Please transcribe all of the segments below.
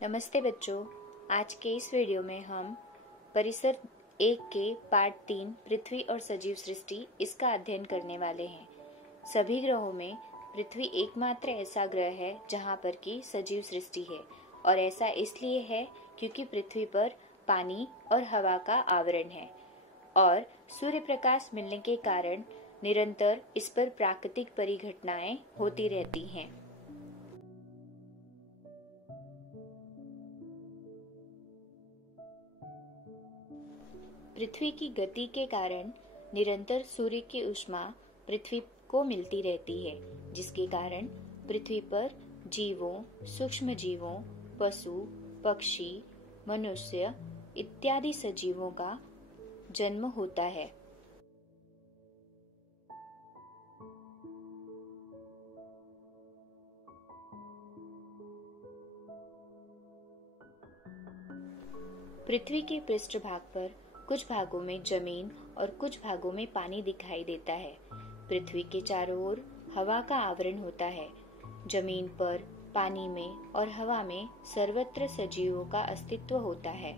नमस्ते बच्चों। आज के इस वीडियो में हम परिसर 1 के पार्ट 3 पृथ्वी और सजीव सृष्टि इसका अध्ययन करने वाले हैं। सभी ग्रहों में पृथ्वी एकमात्र ऐसा ग्रह है जहां पर की सजीव सृष्टि है और ऐसा इसलिए है क्योंकि पृथ्वी पर पानी और हवा का आवरण है और सूर्य प्रकाश मिलने के कारण निरंतर इस पर प्राकृतिक परिघटनाएं होती रहती हैं। पृथ्वी की गति के कारण निरंतर सूर्य की ऊष्मा पृथ्वी को मिलती रहती है, जिसके कारण पृथ्वी पर जीवों, सूक्ष्म जीवों, पशु, पक्षी, मनुष्य इत्यादि सजीवों का जन्म होता है। पृथ्वी के पृष्ठभाग पर कुछ भागों में जमीन और कुछ भागों में पानी दिखाई देता है। पृथ्वी के चारों ओर हवा का आवरण होता है। जमीन पर, पानी में और हवा में सर्वत्र सजीवों का अस्तित्व होता है।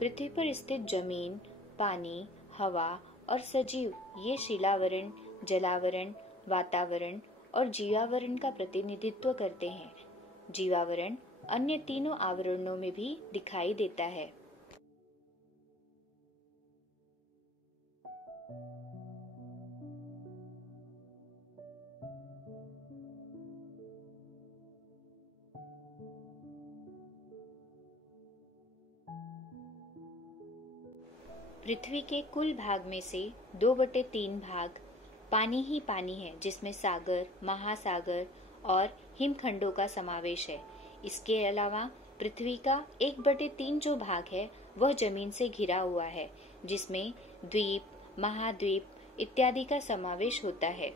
पृथ्वी पर स्थित जमीन, पानी, हवा और सजीव ये शिलावरण, जलावरण, वातावरण और जीवावरण का प्रतिनिधित्व करते हैं। जीवावरण अन्य तीनों आवरणों में भी दिखाई देता है। पृथ्वी के कुल भाग में से 2/3 भाग पानी ही पानी है, जिसमें सागर, महासागर और हिमखंडों का समावेश है। इसके अलावा पृथ्वी का 1/3 जो भाग है वह जमीन से घिरा हुआ है, जिसमें द्वीप, महाद्वीप इत्यादि का समावेश होता है।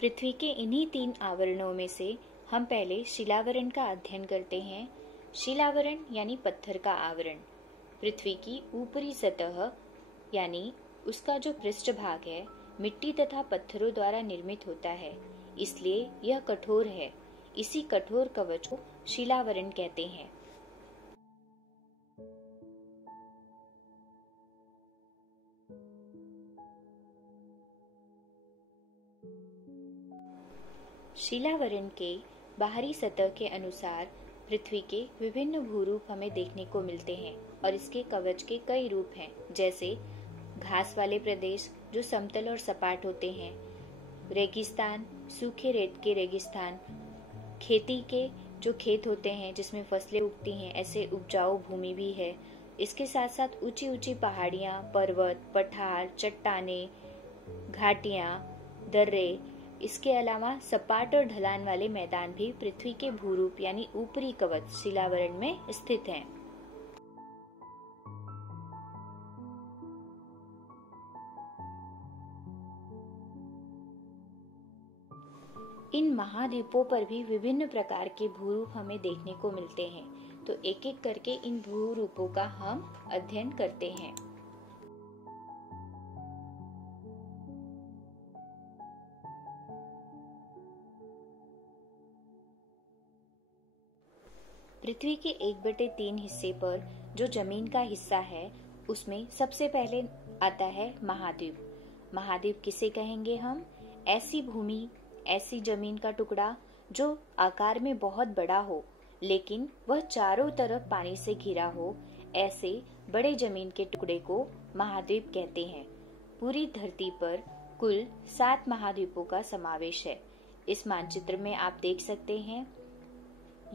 पृथ्वी के इन्हीं 3 आवरणों में से हम पहले शिलावरण का अध्ययन करते हैं। शिलावरण यानी पत्थर का आवरण पृथ्वी की ऊपरी सतह यानी उसका जो पृष्ठभाग है मिट्टी तथा पत्थरों द्वारा निर्मित होता है, इसलिए यह कठोर है। इसी कठोर कवच को शिलावरण कहते हैं। शिलावरण के बाहरी सतह के अनुसार पृथ्वी के विभिन्न भूरूप हमें देखने को मिलते हैं और इसके कवच के कई रूप हैं, जैसे घास वाले प्रदेश जो समतल और सपाट होते हैं, रेगिस्तान, सूखे रेत के रेगिस्तान, खेती के जो खेत होते हैं जिसमें फसलें उगती हैं, ऐसे उपजाऊ भूमि भी है। इसके साथ साथ ऊंची ऊंची पहाड़ियां, पर्वत, पठार, चट्टाने, घाटियां, दर्रे, इसके अलावा सपाट और ढलान वाले मैदान भी पृथ्वी के भूरूप यानी ऊपरी कवच शिलावरण में स्थित हैं। इन महाद्वीपों पर भी विभिन्न प्रकार के भूरूप हमें देखने को मिलते हैं, तो एक एक करके इन भूरूपों का हम अध्ययन करते हैं। पृथ्वी के 1/3 हिस्से पर जो जमीन का हिस्सा है उसमें सबसे पहले आता है महाद्वीप। महाद्वीप किसे कहेंगे हम? ऐसी भूमि, ऐसी जमीन का टुकड़ा जो आकार में बहुत बड़ा हो लेकिन वह चारों तरफ पानी से घिरा हो, ऐसे बड़े जमीन के टुकड़े को महाद्वीप कहते हैं। पूरी धरती पर कुल 7 महाद्वीपों का समावेश है। इस मानचित्र में आप देख सकते हैं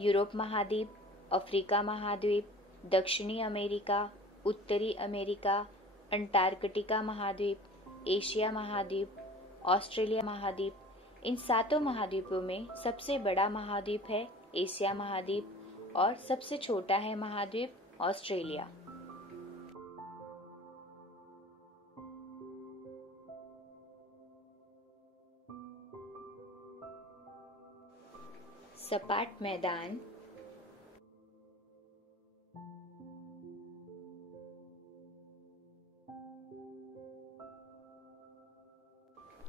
यूरोप महाद्वीप, अफ्रीका महाद्वीप, दक्षिणी अमेरिका, उत्तरी अमेरिका, अंटार्कटिका महाद्वीप, एशिया महाद्वीप, ऑस्ट्रेलिया महाद्वीप। इन 7 महाद्वीपों में सबसे बड़ा महाद्वीप है एशिया महाद्वीप और सबसे छोटा है महाद्वीप ऑस्ट्रेलिया। सपाट मैदान,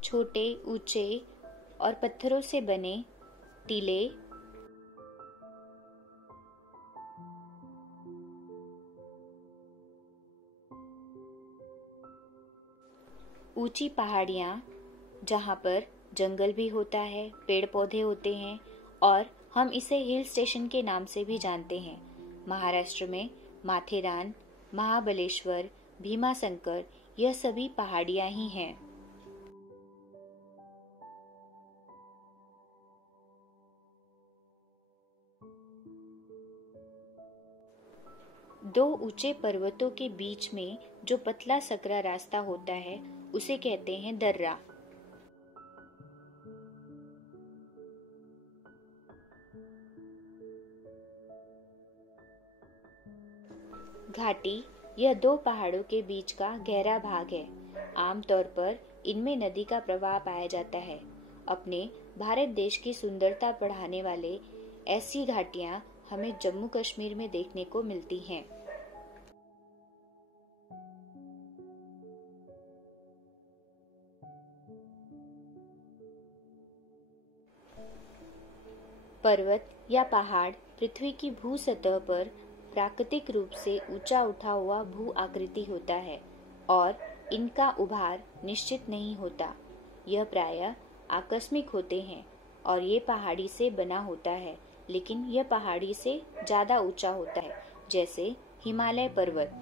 छोटे, ऊंचे और पत्थरों से बने टीले, ऊंची पहाड़ियाँ जहाँ पर जंगल भी होता है, पेड़ पौधे होते हैं और हम इसे हिल स्टेशन के नाम से भी जानते हैं। महाराष्ट्र में माथेरान, महाबलेश्वर, भीमाशंकर यह सभी पहाड़ियाँ ही हैं। दो ऊंचे पर्वतों के बीच में जो पतला सकरा रास्ता होता है उसे कहते हैं दर्रा। घाटी यह दो पहाड़ों के बीच का गहरा भाग है। आमतौर पर इनमें नदी का प्रवाह पाया जाता है। अपने भारत देश की सुंदरता बढ़ाने वाले ऐसी घाटियां हमें जम्मू कश्मीर में देखने को मिलती हैं। पर्वत या पहाड़ पृथ्वी की भू सतह पर प्राकृतिक रूप से ऊंचा उठा हुआ भू आकृति होता है और इनका उभार निश्चित नहीं होता। यह प्रायः आकस्मिक होते हैं और ये पहाड़ी से बना होता है, लेकिन यह पहाड़ी से ज्यादा ऊंचा होता है, जैसे हिमालय पर्वत।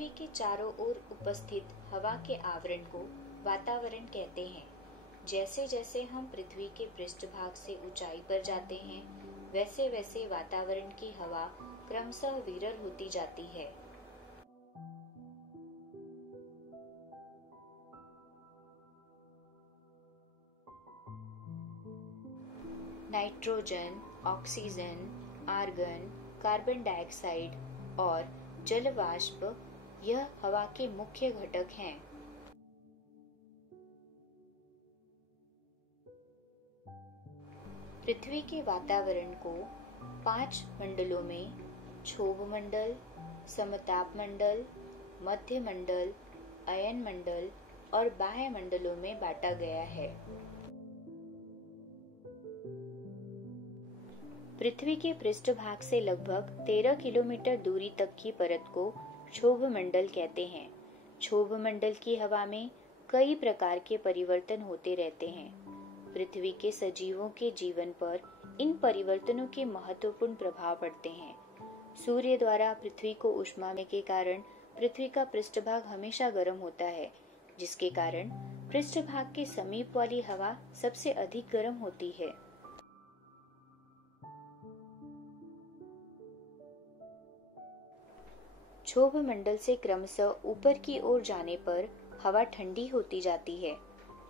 पृथ्वी के चारों ओर उपस्थित हवा के आवरण को वातावरण कहते हैं। जैसे जैसे हम पृथ्वी के पृष्ठभाग से ऊंचाई पर जाते हैं, वैसे वैसे वातावरण की हवा क्रमशः विरल होती जाती है। Nitrogen, oxygen, argon, carbon dioxide और जल वाष्प यह हवा के मुख्य घटक हैं। पृथ्वी के वातावरण को 5 मंडलों में क्षोभ मंडल, समताप मंडल, मध्य मंडल, अयन मंडल और बाह्य मंडलों में बांटा गया है। पृथ्वी के पृष्ठभाग से लगभग 13 किलोमीटर दूरी तक की परत को क्षोभ मंडल कहते हैं। क्षोभ मंडल की हवा में कई प्रकार के परिवर्तन होते रहते हैं। पृथ्वी के सजीवों के जीवन पर इन परिवर्तनों के महत्वपूर्ण प्रभाव पड़ते हैं। सूर्य द्वारा पृथ्वी को ऊष्मा मिलने के कारण पृथ्वी का पृष्ठभाग हमेशा गर्म होता है, जिसके कारण पृष्ठभाग के समीप वाली हवा सबसे अधिक गर्म होती है। क्षोभ मंडल से क्रमशः ऊपर की ओर जाने पर हवा ठंडी होती जाती है।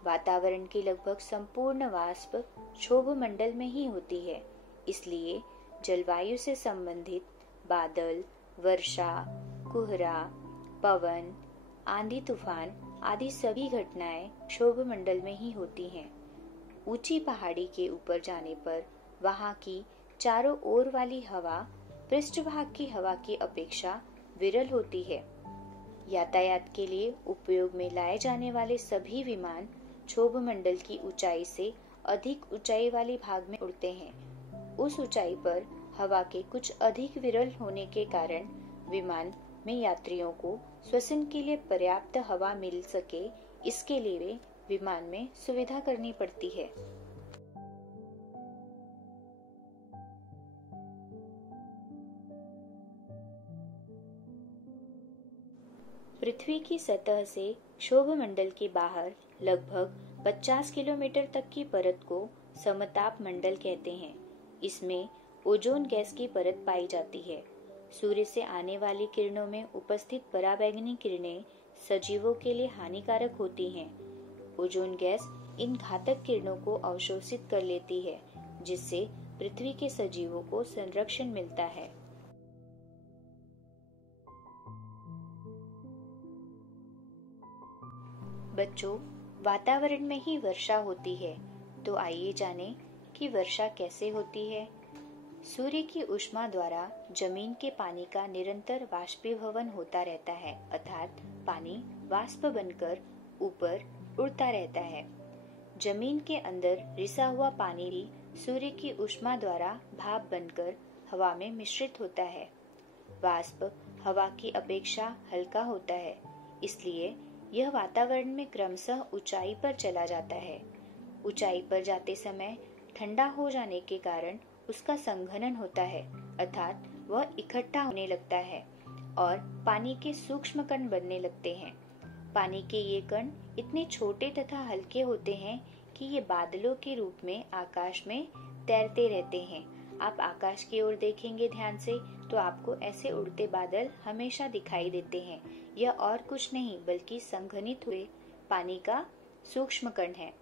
वातावरण की लगभग संपूर्ण वाष्प क्षोभ मंडल में ही होती है, इसलिए जलवायु से संबंधित बादल, वर्षा, कोहरा, पवन, आंधी तूफान आदि सभी घटनाएं क्षोभ मंडल में ही होती हैं। ऊंची पहाड़ी के ऊपर जाने पर वहां की चारों ओर वाली हवा पृष्ठभाग की हवा की अपेक्षा विरल होती है। यातायात के लिए उपयोग में लाए जाने वाले सभी विमान क्षोभ मंडल की ऊंचाई से अधिक ऊंचाई वाले भाग में उड़ते हैं। उस ऊंचाई पर हवा के कुछ अधिक विरल होने के कारण विमान में यात्रियों को श्वसन के लिए पर्याप्त हवा मिल सके, इसके लिए विमान में सुविधा करनी पड़ती है। पृथ्वी की सतह से क्षोभ मंडल के बाहर लगभग 50 किलोमीटर तक की परत को समताप मंडल कहते हैं। इसमें ओजोन गैस की परत पाई जाती है। सूर्य से आने वाली किरणों में उपस्थित पराबैंगनी किरणें सजीवों के लिए हानिकारक होती हैं। ओजोन गैस इन घातक किरणों को अवशोषित कर लेती है, जिससे पृथ्वी के सजीवों को संरक्षण मिलता है। बच्चों, वातावरण में ही वर्षा होती है, तो आइए जानें कि वर्षा कैसे होती है। सूर्य की ऊष्मा द्वारा जमीन के पानी का निरंतर वाष्पीभवन होता रहता है, अर्थात पानी वाष्प बनकर ऊपर उड़ता रहता है। जमीन के अंदर रिसा हुआ पानी भी सूर्य की ऊष्मा द्वारा भाप बनकर हवा में मिश्रित होता है। वाष्प हवा की अपेक्षा हल्का होता है, इसलिए यह वातावरण में क्रमशः ऊंचाई पर चला जाता है। ऊंचाई पर जाते समय ठंडा हो जाने के कारण उसका संघनन होता है, अर्थात वह इकट्ठा होने लगता है और पानी के सूक्ष्म कण बनने लगते हैं। पानी के ये कण इतने छोटे तथा हल्के होते हैं कि ये बादलों के रूप में आकाश में तैरते रहते हैं। आप आकाश की ओर देखेंगे ध्यान से तो आपको ऐसे उड़ते बादल हमेशा दिखाई देते हैं। यह और कुछ नहीं बल्कि संघनित हुए पानी का सूक्ष्म कण है।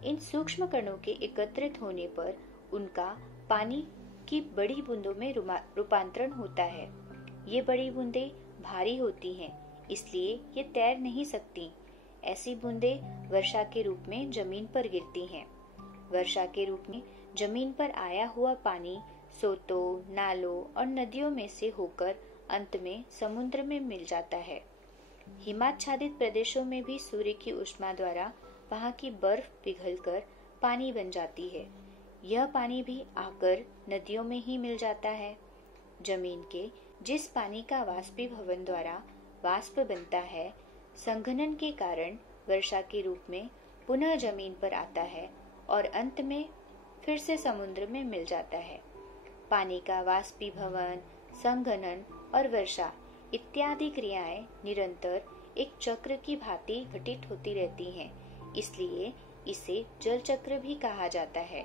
इन सूक्ष्म कणों के एकत्रित होने पर उनका पानी की बड़ी बूंदों में रूपांतरण होता है। ये बड़ी बूंदें भारी होती हैं, इसलिए ये तैर नहीं सकती। ऐसी बूंदें वर्षा के रूप में जमीन पर गिरती हैं। वर्षा के रूप में जमीन पर आया हुआ पानी सोतों, नालों और नदियों में से होकर अंत में समुद्र में मिल जाता है। हिमाच्छादित प्रदेशों में भी सूर्य की ऊष्मा द्वारा वहां की बर्फ पिघलकर पानी बन जाती है। यह पानी भी आकर नदियों में ही मिल जाता है। जमीन के जिस पानी का वाष्पीभवन द्वारा वाष्प बनता है, संघनन के कारण वर्षा के रूप में पुनः जमीन पर आता है और अंत में फिर से समुद्र में मिल जाता है। पानी का वाष्पीभवन, संघनन और वर्षा इत्यादि क्रियाएं निरंतर एक चक्र की भांति घटित होती रहती हैं, इसलिए इसे जल चक्र भी कहा जाता है।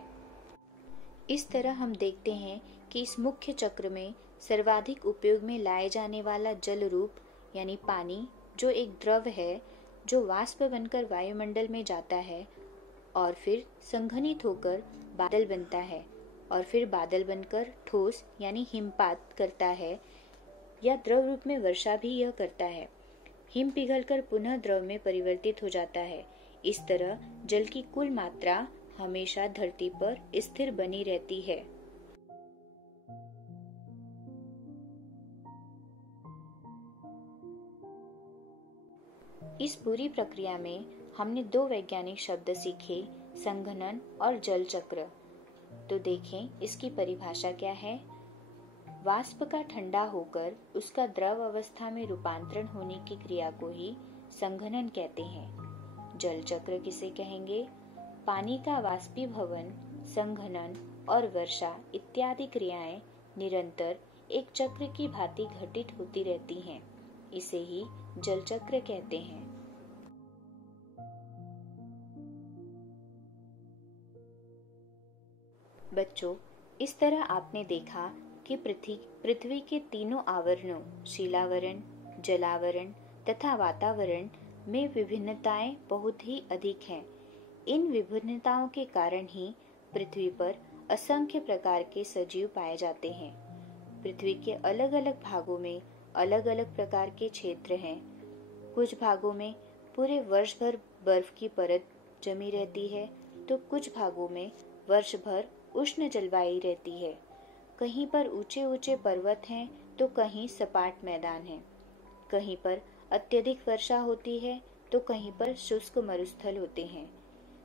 इस तरह हम देखते हैं कि इस मुख्य चक्र में सर्वाधिक उपयोग में लाए जाने वाला जल रूप यानी पानी, जो एक द्रव है जो वाष्प बनकर वायुमंडल में जाता है और फिर संघनित होकर बादल बनता है और फिर बादल बनकर ठोस यानी हिमपात करता है, या द्रव रूप में वर्षा भी यह करता है। हिम पिघलकर पुनः द्रव में परिवर्तित हो जाता है। इस तरह जल की कुल मात्रा हमेशा धरती पर स्थिर बनी रहती है। इस पूरी प्रक्रिया में हमने दो वैज्ञानिक शब्द सीखे, संघनन और जल चक्र। तो देखें इसकी परिभाषा क्या है। वाष्प का ठंडा होकर उसका द्रव अवस्था में रूपांतरण होने की क्रिया को ही संघनन कहते हैं। जल चक्र किसे कहेंगे? पानी का वाष्पीभवन, संघनन और वर्षा इत्यादि क्रियाएं निरंतर एक चक्र की भांति घटित होती रहती हैं। इसे ही जल चक्र कहते हैं। बच्चों, इस तरह आपने देखा कि पृथ्वी के तीनों आवरणों शीलावरण, जलावरण तथा वातावरण में विभिन्नताएं बहुत ही अधिक हैं। इन विभिन्नताओं के कारण ही पृथ्वी पर असंख्य प्रकार के सजीव पाए जाते हैं। पृथ्वी के अलग अलग भागों में अलग अलग प्रकार के क्षेत्र हैं। कुछ भागों में पूरे वर्ष भर बर्फ की परत जमी रहती है, तो कुछ भागों में वर्ष भर उष्ण जलवायु रहती है। कहीं पर ऊंचे ऊंचे पर्वत हैं, तो कहीं सपाट मैदान हैं। कहीं पर अत्यधिक वर्षा होती है, तो कहीं पर शुष्क मरुस्थल होते हैं।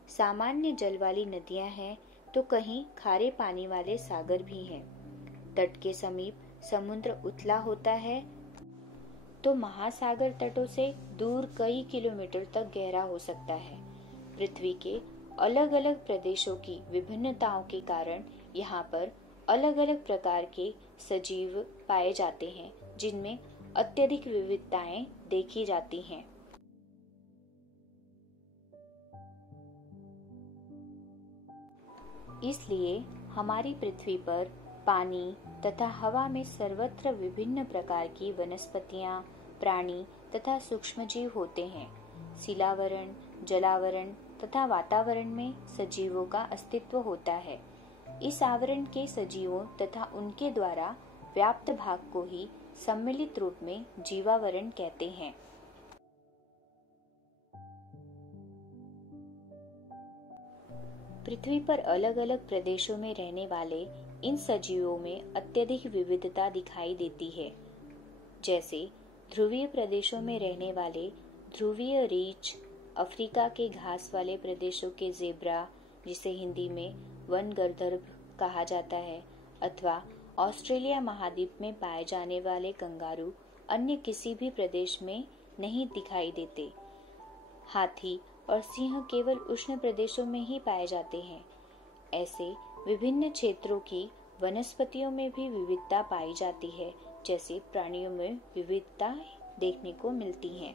सामान्य जल वाली नदियां हैं, तो कहीं खारे पानी वाले सागर भी हैं। तट के समीप समुद्र उथला होता है, तो महासागर तटों से दूर कई किलोमीटर तक गहरा हो सकता है। पृथ्वी के अलग अलग प्रदेशों की विभिन्नताओं के कारण यहाँ पर अलग अलग प्रकार के सजीव पाए जाते हैं, जिनमें अत्यधिक विविधताएं देखी जाती हैं। इसलिए हमारी पृथ्वी पर पानी तथा हवा में सर्वत्र विभिन्न प्रकार की वनस्पतियां, प्राणी तथा सूक्ष्मजीव होते हैं। शिलावरण, जलावरण तथा वातावरण में सजीवों का अस्तित्व होता है। इस आवरण के सजीवों तथा उनके द्वारा व्याप्त भाग को ही सम्मिलित रूप में जीवावरण कहते हैं। पृथ्वी पर अलग अलग प्रदेशों में रहने वाले इन सजीवों में अत्यधिक विविधता दिखाई देती है। जैसे ध्रुवीय प्रदेशों में रहने वाले ध्रुवीय रीछ, अफ्रीका के घास वाले प्रदेशों के ज़ेब्रा, जिसे हिंदी में वन गंधर्व कहा जाता है, अथवा ऑस्ट्रेलिया महाद्वीप में पाए जाने वाले कंगारू अन्य किसी भी प्रदेश में नहीं दिखाई देते। हाथी और सिंह केवल उष्ण प्रदेशों में ही पाए जाते हैं। ऐसे विभिन्न क्षेत्रों की वनस्पतियों में भी विविधता पाई जाती है, जैसे प्राणियों में विविधता देखने को मिलती है।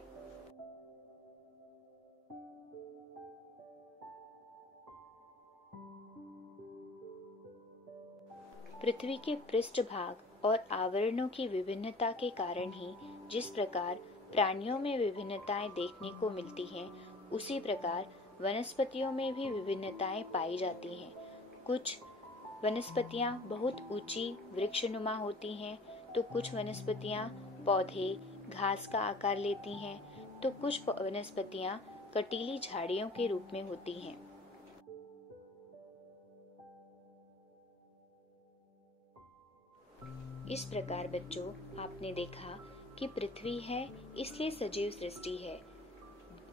पृथ्वी के पृष्ठभाग और आवरणों की विभिन्नता के कारण ही जिस प्रकार प्राणियों में विभिन्नताएं देखने को मिलती हैं, उसी प्रकार वनस्पतियों में भी विभिन्नताएं पाई जाती हैं। कुछ वनस्पतियां बहुत ऊंची वृक्षनुमा होती हैं, तो कुछ वनस्पतियां पौधे घास का आकार लेती हैं, तो कुछ वनस्पतियां कटीली झाड़ियों के रूप में होती हैं। इस प्रकार बच्चों, आपने देखा कि पृथ्वी है इसलिए सजीव सृष्टि है।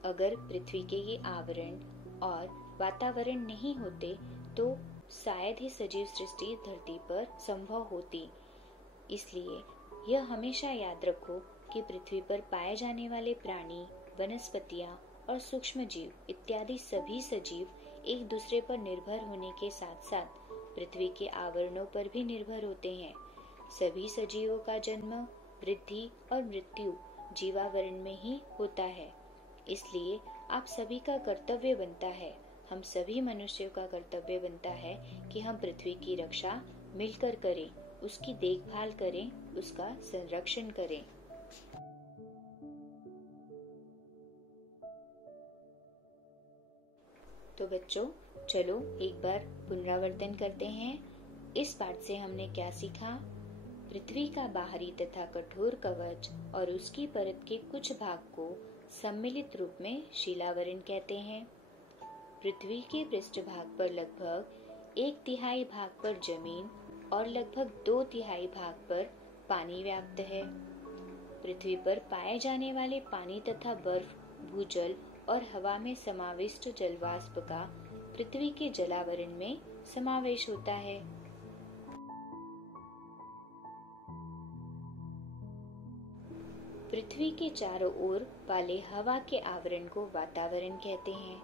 अगर पृथ्वी के ये आवरण और वातावरण नहीं होते तो शायद ही सजीव सृष्टि धरती पर संभव होती। इसलिए यह हमेशा याद रखो कि पृथ्वी पर पाए जाने वाले प्राणी, वनस्पतियां और सूक्ष्म जीव इत्यादि सभी सजीव एक दूसरे पर निर्भर होने के साथ साथ पृथ्वी के आवरणों पर भी निर्भर होते हैं। सभी सजीवों का जन्म वृद्धि और मृत्यु जीवावरण में ही होता है। इसलिए आप सभी का कर्तव्य बनता है, हम सभी मनुष्यों का कर्तव्य बनता है कि हम पृथ्वी की रक्षा मिलकर करें, उसकी देखभाल करें, उसका संरक्षण करें। तो बच्चों, चलो एक बार पुनरावर्तन करते हैं। इस पाठ से हमने क्या सीखा? पृथ्वी का बाहरी तथा कठोर कवच और उसकी परत के कुछ भाग को सम्मिलित रूप में शिलावरण कहते हैं। पृथ्वी के पृष्ठभाग पर लगभग 1/3 भाग पर जमीन और लगभग 2/3 भाग पर पानी व्याप्त है। पृथ्वी पर पाए जाने वाले पानी तथा बर्फ, भूजल और हवा में समाविष्ट जलवाष्प का पृथ्वी के जलावरण में समावेश होता है। पृथ्वी के चारों ओर वाले हवा के आवरण को वातावरण कहते हैं।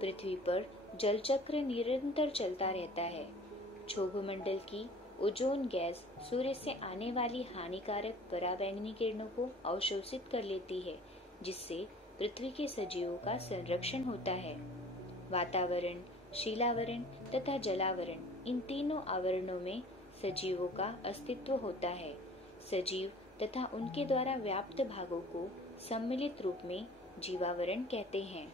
पृथ्वी पर जल चक्र निरंतर चलता रहता है। क्षोभमंडल की ओजोन गैस सूर्य से आने वाली हानिकारक पराबैंगनी किरणों को अवशोषित कर लेती है, जिससे पृथ्वी के सजीवों का संरक्षण होता है। वातावरण, शिलावरण तथा जलावरण, इन तीनों आवरणों में सजीवों का अस्तित्व होता है। सजीव तथा उनके द्वारा व्याप्त भागों को सम्मिलित रूप में जीवावरण कहते हैं।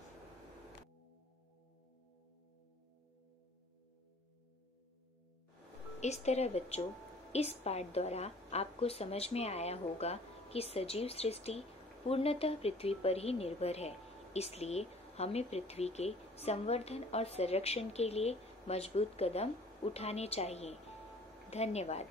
इस तरह बच्चों, इस पाठ द्वारा आपको समझ में आया होगा कि सजीव सृष्टि पूर्णतः पृथ्वी पर ही निर्भर है। इसलिए हमें पृथ्वी के संवर्धन और संरक्षण के लिए मजबूत कदम उठाने चाहिए। धन्यवाद।